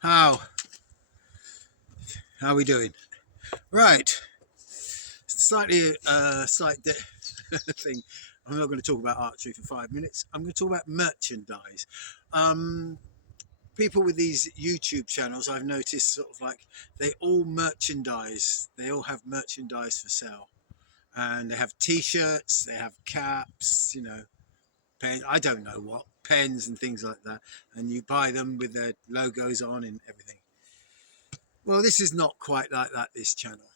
How are we doing? Right, slightly thing. I'm not going to talk about archery for 5 minutes. I'm going to talk about merchandise. Um, People with these YouTube channels, I've noticed, sort of like they all merchandise. They all have merchandise for sale, and they have T-shirts, they have caps, pen. I don't know what pens and things like that, and you buy them with their logos on and everything. Well, this is not quite like that, this channel.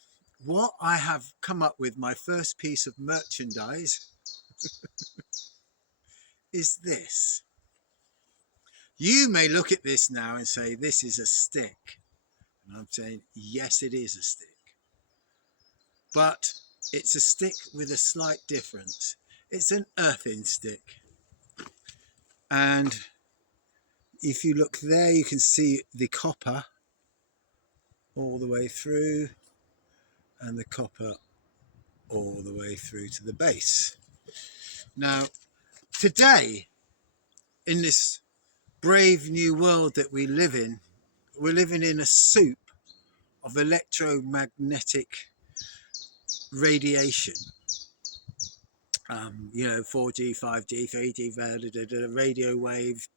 What I have come up with, my first piece of merchandise, is this. You may look at this now and say, this is a stick. And I'm saying, yes, it is a stick. But it's a stick with a slight difference. It's an earthing stick. And if you look there, you can see the copper all the way through and the copper all the way through to the base. Now, today, in this brave new world that we live in, we're living in a soup of electromagnetic radiation. 4G, 5G, 3G, radio waves,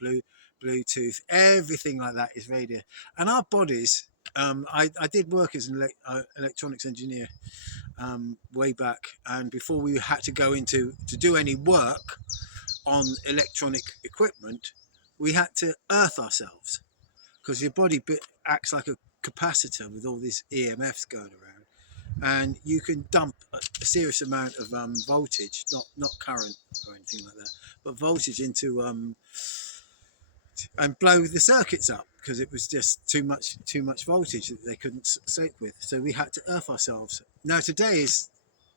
Bluetooth, everything like that is radio. And our bodies, I did work as an electronics engineer way back, and before we had to go into to do any work on electronic equipment, we had to earth ourselves, because your body acts like a capacitor with all these EMFs going around, and you can dump a serious amount of voltage, not current or anything like that, but voltage into and blow the circuits up, because it was just too much voltage that they couldn't cope with. So we had to earth ourselves. Now today is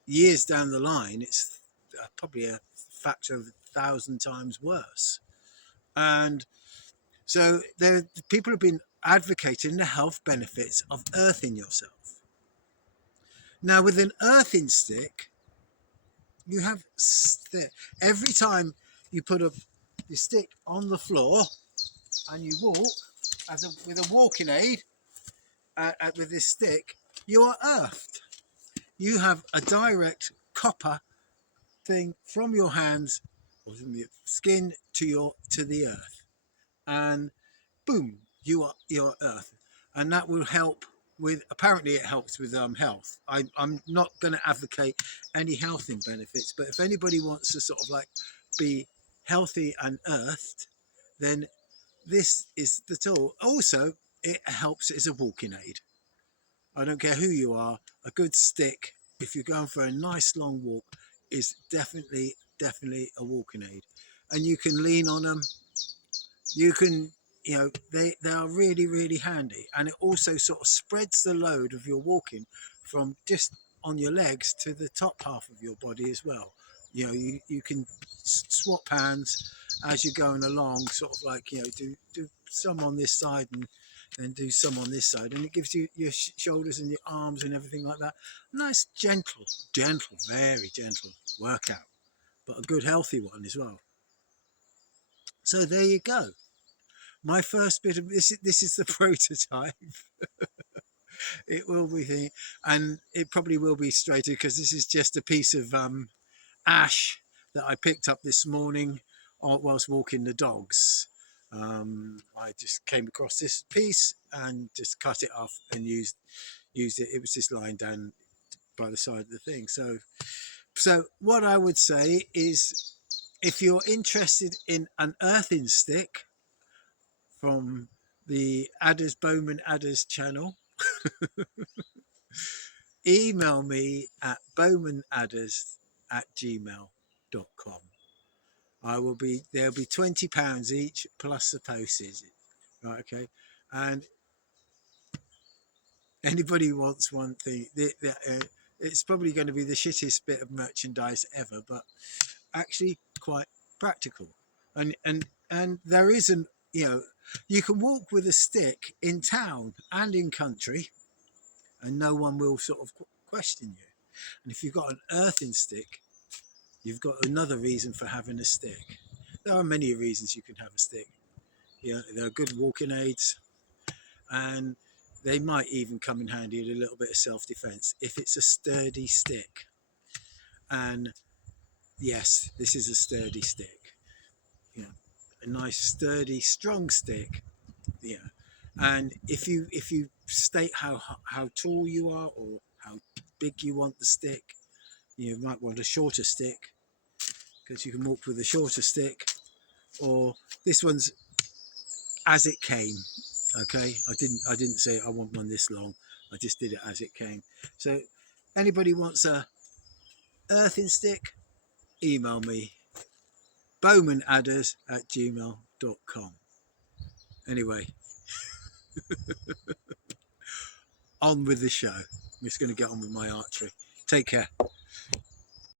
years down the line. It's probably a factor of 1,000 times worse, and so people have been advocating the health benefits of earthing yourself. Now, with an earthing stick, you have every time you put your stick on the floor and you walk with a walking aid with this stick, you are earthed. You have a direct copper thing from your hands or from your skin to the earth, and boom, you're earth, and that will help with, apparently it helps with health. I'm not going to advocate any health benefits, but if anybody wants to sort of like be healthy and earthed, then this is the tool. Also, it helps as a walking aid. I don't care who you are, a good stick, if you're going for a nice long walk, is definitely a walking aid. And you can lean on them, you can, they are really handy, and it also sort of spreads the load of your walking from just on your legs to the top half of your body as well. You can swap hands as you're going along, sort of like, do some on this side and then do some on this side, and it gives you your shoulders and your arms and everything like that. Nice gentle, very gentle workout, but a good healthy one as well. So there you go. My first bit of this is the prototype. It will be, and it probably will be straighter, because this is just a piece of ash that I picked up this morning whilst walking the dogs. I just came across this piece and just cut it off and used it. It was just lying down by the side of the thing. So what I would say is, if you're interested in an earthing stick from the bowmanadders channel, email me at bowmanadders@gmail.com. There'll be £20 each plus the postage, right? Okay. And anybody who wants one thing, it's probably going to be the shittest bit of merchandise ever, but actually quite practical. And there isn't, you can walk with a stick in town and in country, and no one will sort of question you. And if you've got an earthing stick, you've got another reason for having a stick. There are many reasons you can have a stick. There are good walking aids. and they might even come in handy with a little bit of self-defense if it's a sturdy stick. And yes, this is a sturdy stick, you know, a nice sturdy strong stick, you know. And if you state how tall you are or how big you want the stick, you might want a shorter stick because you can walk with a shorter stick, or this one's as it came. Okay, I didn't say I want one this long, I just did it as it came. So anybody wants a earthing stick, email me, bowmanadders@gmail.com. Anyway, on with the show. I'm just going to get on with my archery. Take care.